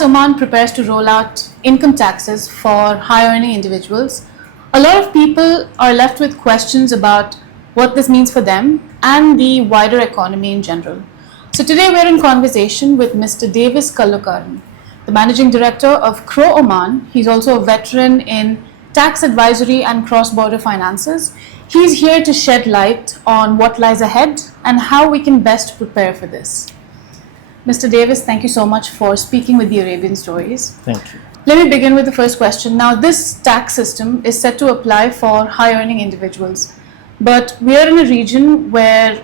as Oman prepares to roll out income taxes for high-earning individuals, a lot of people are left with questions about what this means for them and the wider economy in general. So today we're in conversation with Mr. Davis Kallukaran, the Managing Director of Crowe Oman. He's also a veteran in tax advisory and cross-border finances. He's here to shed light on what lies ahead and how we can best prepare for this. Mr. Davis, thank you so much for speaking with the Arabian Stories. Thank you. Let me begin with the first question. Now, this tax system is set to apply for high-earning individuals, but we are in a region where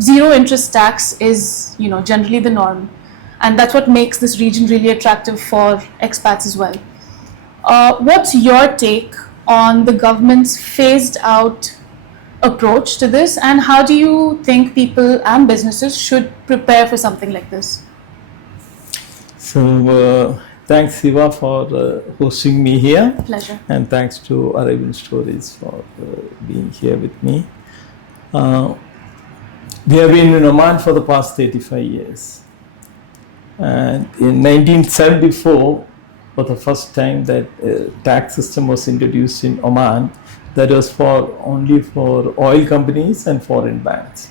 zero interest tax is, generally the norm, and that's what makes this region really attractive for expats as well. What's your take on the government's phased out approach to this, and how do you think people and businesses should prepare for something like this? So thanks Siva for hosting me here. Pleasure. And thanks to Arabian Stories for being here with me. We have been in Oman for the past 35 years. And in 1974, for the first time that tax system was introduced in Oman, that was only for oil companies and foreign banks.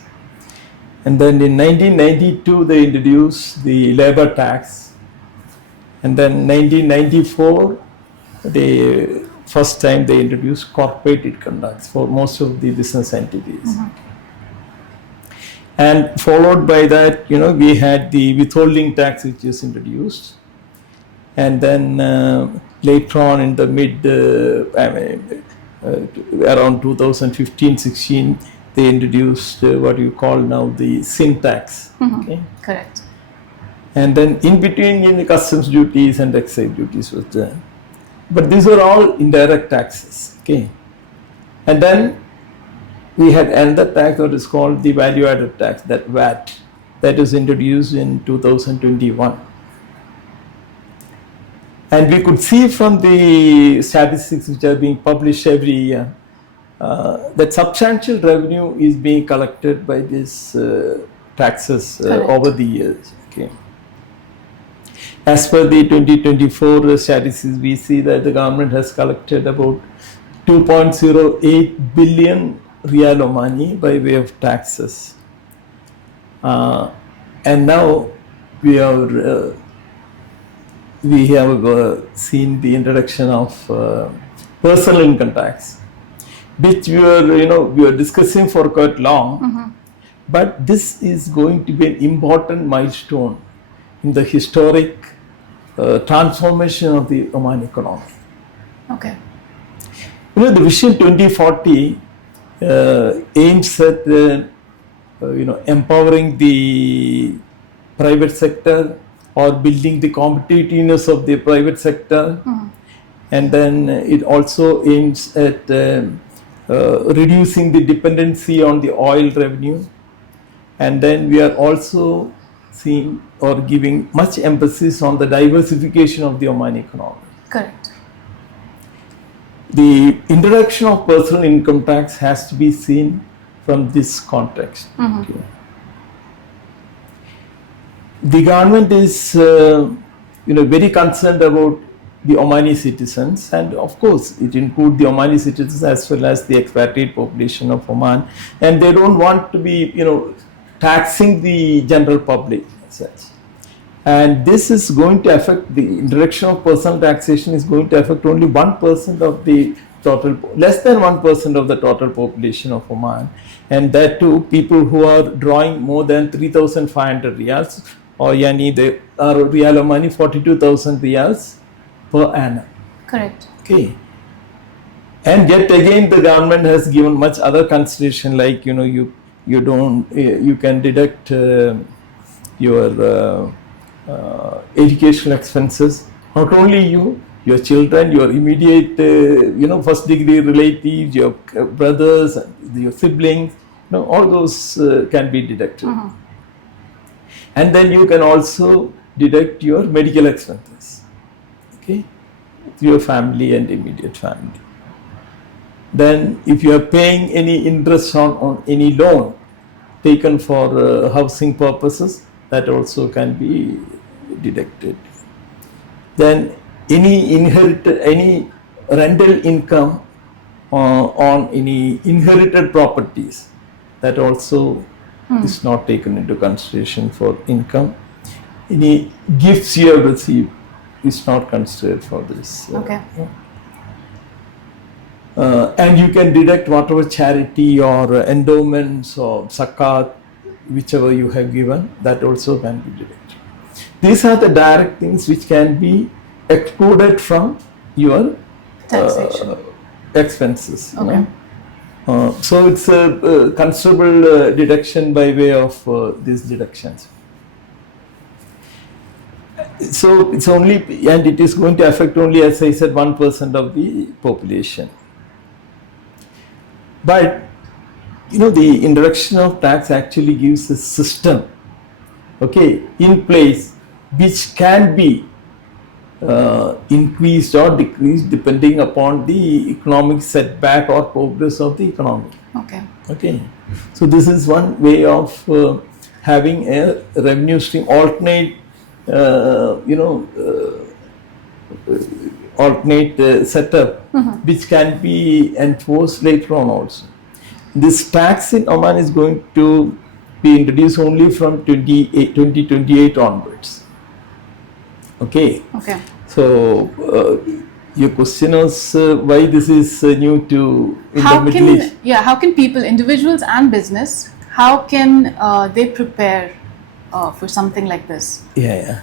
And then in 1992, they introduced the labor tax. And then 1994, the first time they introduced corporate income tax for most of the business entities. Mm-hmm. And followed by that, we had the withholding tax which was introduced. And then later on in the around 2015-16, they introduced what you call now the sin tax. Mm-hmm. Okay? Correct. And then in between, customs duties and excise duties was there. But these were all indirect taxes. Okay. And then we had another tax that is called the value added tax, that VAT, that was introduced in 2021. And we could see from the statistics which are being published every year that substantial revenue is being collected by these taxes over the years. Okay. As per the 2024 statistics, we see that the government has collected about 2.08 billion Riyal Omani by way of taxes. And now we have seen the introduction of personal income tax, which we were discussing for quite long. Mm-hmm. But this is going to be an important milestone in the historic transformation of the Oman economy. Okay. The Vision 2040 aims at empowering the private sector or building the competitiveness of the private sector. Mm-hmm. And then it also aims at reducing the dependency on the oil revenue. And then we are also seeing or giving much emphasis on the diversification of the Oman economy. Correct. The introduction of personal income tax has to be seen from this context. Mm-hmm. Okay. The government is, very concerned about the Omani citizens, and of course, it includes the Omani citizens as well as the expatriate population of Oman, and they don't want to be, taxing the general public as such. And this is going to affect the introduction of personal taxation is going to affect only 1% of the total, less than 1% of the total population of Oman, and that too people who are drawing more than 3,500 riyals, or yani they are Riyal Omani 42,000 riyals per annum. Correct. Okay. And yet again the government has given much other consideration, like you can deduct your educational expenses, not only your children, your immediate first degree relatives, your brothers, your siblings, all those can be deducted. Uh-huh. And then you can also deduct your medical expenses, okay, your family and immediate family. Then if you are paying any interest on any loan taken for housing purposes, that also can be deducted. then any rental income on any inherited properties, that also is not taken into consideration for income. Any gifts you have received is not considered for this. Okay. And you can deduct whatever charity or endowments or zakat, whichever you have given, that also can be deducted. These are the direct things which can be excluded from your Taxation. Expenses. You Okay. know? So it's a considerable deduction by way of these deductions. So it's only, and it is going to affect only, as I said, 1% of the population. But the introduction of tax actually gives a system, in place, which can be increased or decreased depending upon the economic setback or progress of the economy. Okay. So this is one way of having a revenue stream, alternate setup, which can be enforced later on also. This tax in Oman is going to be introduced only from 2028 onwards. Okay. So your question was why this is new to in the Middle East. How can people, individuals and business, how can they prepare for something like this? Yeah.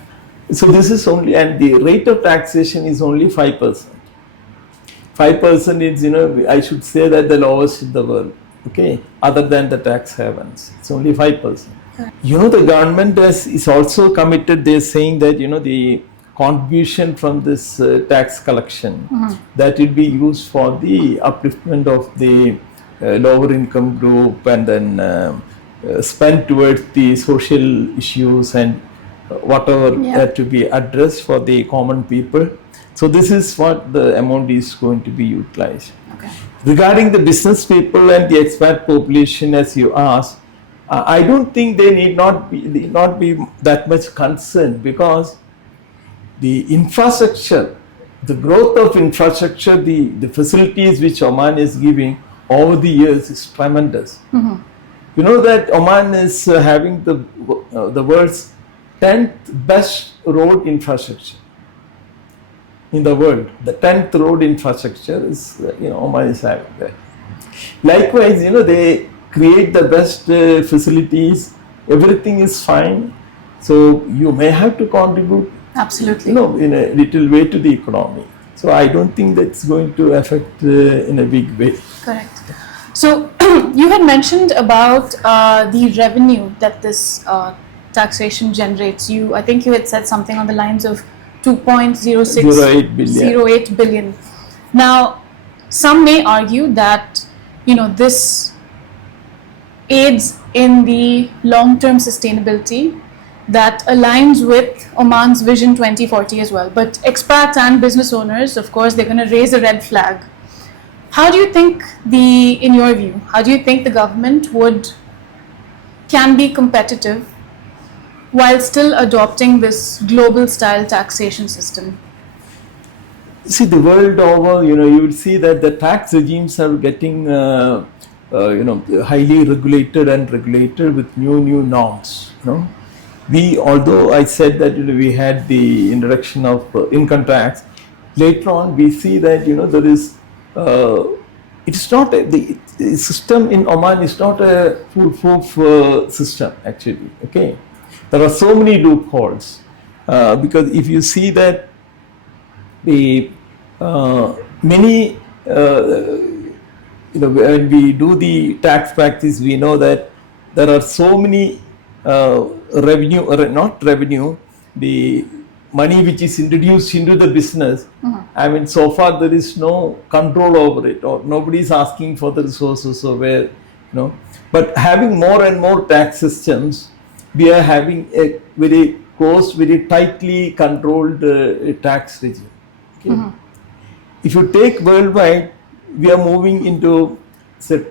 So this is only, and the rate of taxation is only 5%. 5% is, I should say that the lowest in the world. Okay, other than the tax havens, it's only 5%. The government is also committed. They're saying that the contribution from this tax collection, that will be used for the upliftment of the lower income group, and then spent towards the social issues and whatever had to be addressed for the common people. So this is what the amount is going to be utilized. Okay. Regarding the business people and the expat population, as you asked, I don't think they need not be that much concerned, because the infrastructure, the growth of infrastructure, the facilities which Oman is giving over the years is tremendous. You know that Oman is having the world's 10th best road infrastructure in the world. The 10th road infrastructure is, Oman is having that. Likewise, they create the best facilities, everything is fine. So you may have to contribute, absolutely, in a little way to the economy. So I don't think that's going to affect in a big way. Correct. So you had mentioned about the revenue that this taxation generates. I think you had said something on the lines of 2.08 billion. Now, some may argue that this aids in the long-term sustainability that aligns with Oman's Vision 2040 as well. But expats and business owners, of course, they're going to raise a red flag. How do you think in your view, how do you think the government can be competitive while still adopting this global style taxation system? See, the world over, you would see that the tax regimes are getting highly regulated with new norms. Although I said that we had the introduction of income tax, later on we see that there is it is not the system in Oman is not a foolproof system actually. Okay, there are so many loopholes because if you see that the many when we do the tax practice, we know that there are so many the money which is introduced into the business. I mean, so far there is no control over it, or nobody is asking for the resources or where, But having more and more tax systems, we are having a very close, very tightly controlled tax regime. Okay? If you take worldwide, we are moving into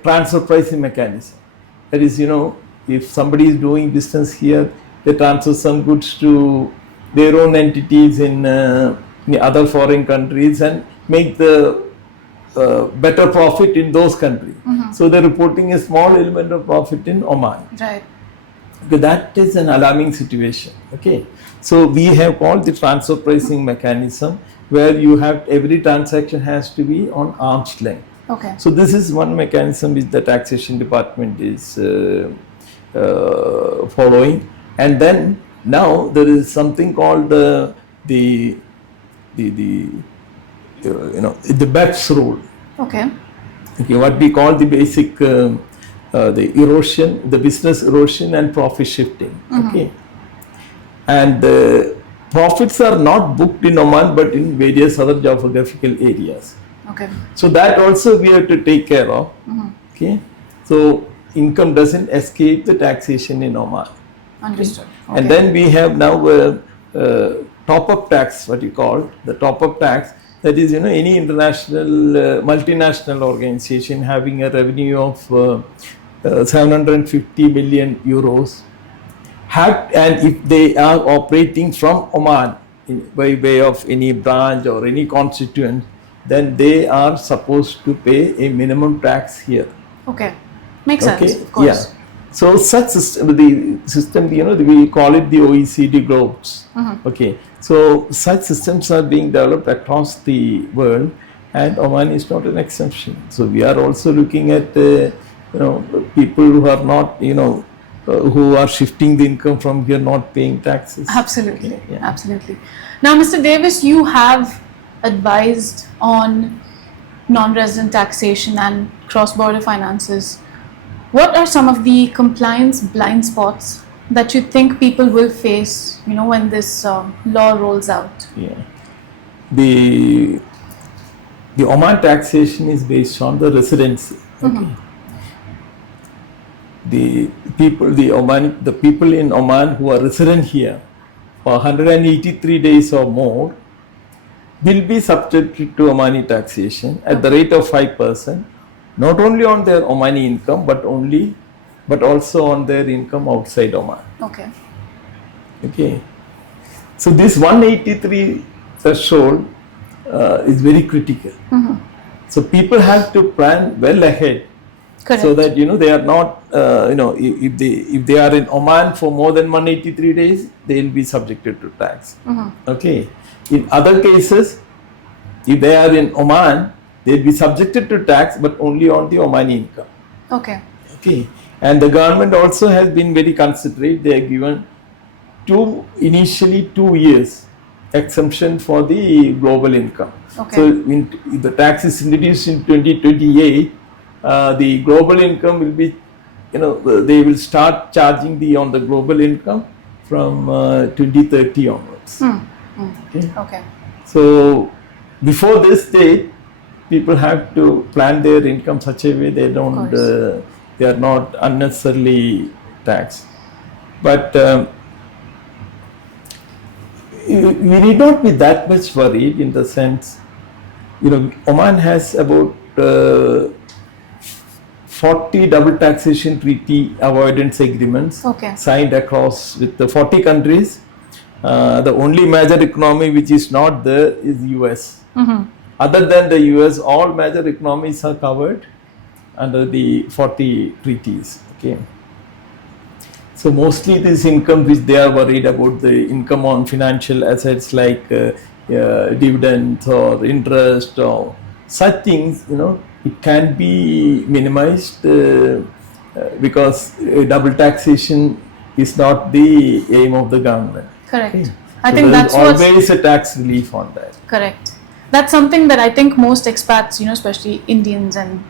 transfer pricing mechanism. That is, if somebody is doing business here, they transfer some goods to their own entities in in other foreign countries and make the better profit in those countries. So they're reporting a small element of profit in Oman. Right. Okay, that is an alarming situation. Okay, so we have called the transfer pricing mechanism, where you have every transaction has to be on arm's length. Okay. So this is one mechanism which the taxation department is following, and then now there is something called the BEPS rule. Okay. Okay, what we call the basic the erosion, the business erosion and profit shifting. Okay, and the profits are not booked in Oman but in various other geographical areas. Okay. So that also we have to take care of. Okay, so income doesn't escape the taxation in Oman. Understood. Okay. And then we have now top-up tax, what you call the top-up tax. That is, any international multinational organization having a revenue of 750 million euros, and if they are operating from Oman by way of any branch or any constituent, then they are supposed to pay a minimum tax here. Okay, makes sense. Of course. Yeah. So such system, we call it the OECD globes. Okay. So such systems are being developed across the world, and Oman is not an exception. So we are also looking at people who are not who are shifting the income from here, not paying taxes. Absolutely. Yeah. Absolutely. Now, Mr. Davis, you have advised on non-resident taxation and cross-border finances. What are some of the compliance blind spots that you think people will face, when this law rolls out? Yeah, the Oman taxation is based on the residency. Okay. The people in Oman who are resident here for 183 days or more will be subjected to Omani taxation at the rate of 5%. Not only on their Omani income, but also on their income outside Oman. Okay. Okay. So this 183 threshold is very critical. So people have to plan well ahead. Correct. So that they are not if they are in Oman for more than 183 days, they will be subjected to tax. Okay. In other cases, if they are in Oman, they will be subjected to tax, but only on the Omani income. Okay. Okay. And the government also has been very considerate. They have given initially 2 years exemption for the global income. Okay. So if the tax is introduced in 2028, the global income will be, they will start charging on the global income from 2030 onwards. Okay. So before this date, people have to plan their income such a way they are not unnecessarily taxed. But we need not be that much worried, in the sense, Oman has about 40 double taxation treaty avoidance agreements signed across with the 40 countries. The only major economy which is not there is US. Other than the US, all major economies are covered under the 40 treaties. Okay. So mostly this income which they are worried about, the income on financial assets like dividends or interest or such things, it can be minimized because double taxation is not the aim of the government. Correct. Okay. I think that's always a tax relief on that. Correct. That's something that I think most expats, especially Indians and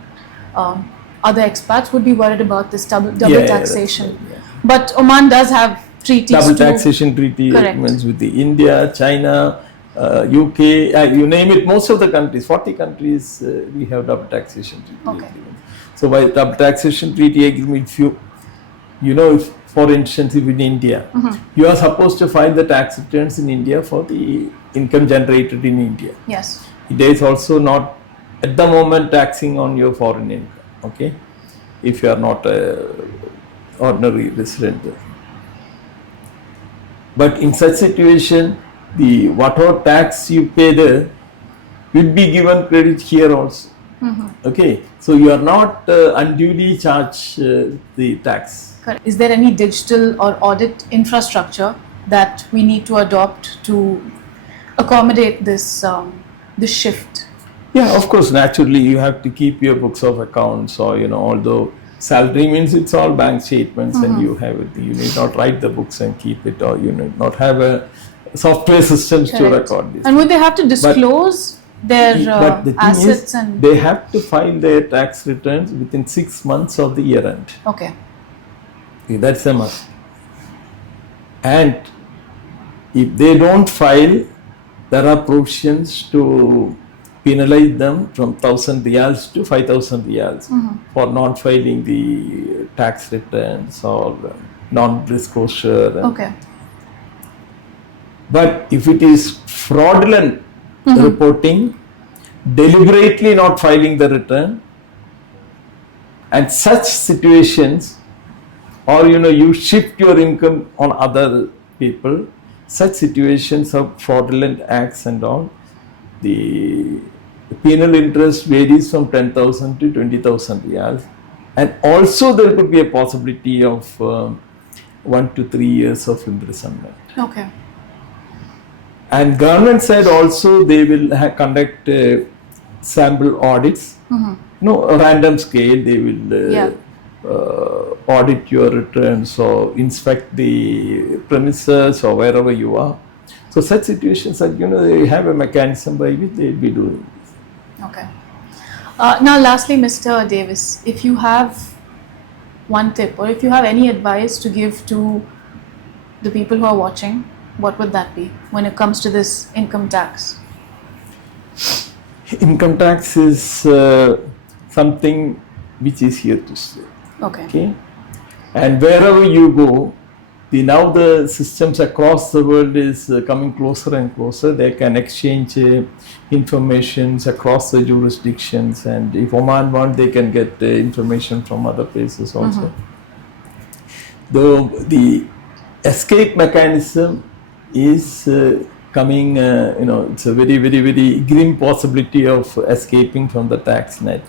other expats, would be worried about, this double taxation. Right, yeah. But Oman does have treaties. Double taxation treaty agreements with the India, China, UK, you name it. Most of the countries, 40 countries, we have double taxation treaty agreements. So by double taxation treaty agreement, if for instance, if in India, you are supposed to file the tax returns in India for the income generated in India. Yes. There is also not at the moment taxing on your foreign income. Okay, if you are not a ordinary resident there. But in such situation, the whatever tax you pay there will be given credit here also. Okay, so you are not unduly charged the tax. Correct. Is there any digital or audit infrastructure that we need to adopt to accommodate this shift? Yeah, of course, naturally you have to keep your books of accounts, or although salary means it's all bank statements and you have it. You need not write the books and keep it, or you need not have a software systems to record this. And would they have to disclose their assets? And they have to file their tax returns within 6 months of the year end. Okay. That's a must. And if they don't file, there are provisions to penalize them from 1,000 riyals to 5,000 riyals for not filing the tax returns or non-disclosure. Okay. But if it is fraudulent reporting, deliberately not filing the return, and such situations, or you shift your income on other people, such situations of fraudulent acts and all, the penal interest varies from 10,000 to 20,000 riyals, and also there could be a possibility of 1 to 3 years of imprisonment. Okay. And government side also, they will conduct sample audits. A random scale, they will audit your returns or inspect the premises or wherever you are. So such situations that they have a mechanism by which they will be doing this. Okay. Now lastly, Mr. Davis, if you have one tip or if you have any advice to give to the people who are watching, what would that be when it comes to this income tax? Income tax is something which is here to stay. Okay. And wherever you go, now the systems across the world is coming closer and closer. They can exchange informations across the jurisdictions, and if Oman want, they can get information from other places also. Though the escape mechanism is coming, it's a very, very, very grim possibility of escaping from the tax net.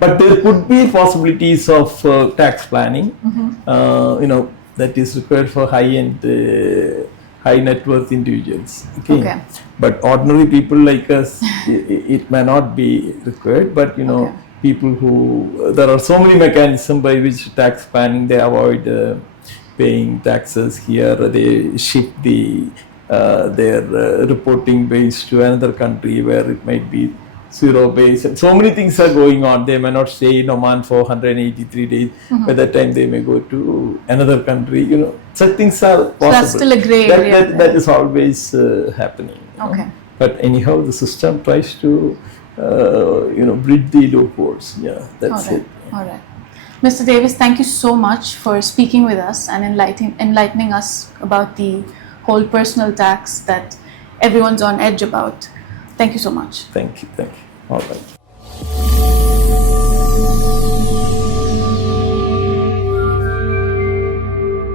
But there could be possibilities of tax planning, that is required for high-end, high net worth individuals. Okay. But ordinary people like us, it may not be required, but people who, there are so many mechanisms by which tax planning, they avoid paying taxes here, they shift their reporting base to another country where it might be zero base, and so many things are going on. They may not stay in Oman for 183 days. By that time they may go to another country. Such things are possible. So that's still a grey area. That is always happening. Okay. But anyhow, the system tries to bridge the loopholes. Yeah, that's it. All right. Mr. Davis, thank you so much for speaking with us and enlightening us about the whole personal tax that everyone's on edge about. Thank you so much. Thank you. All right.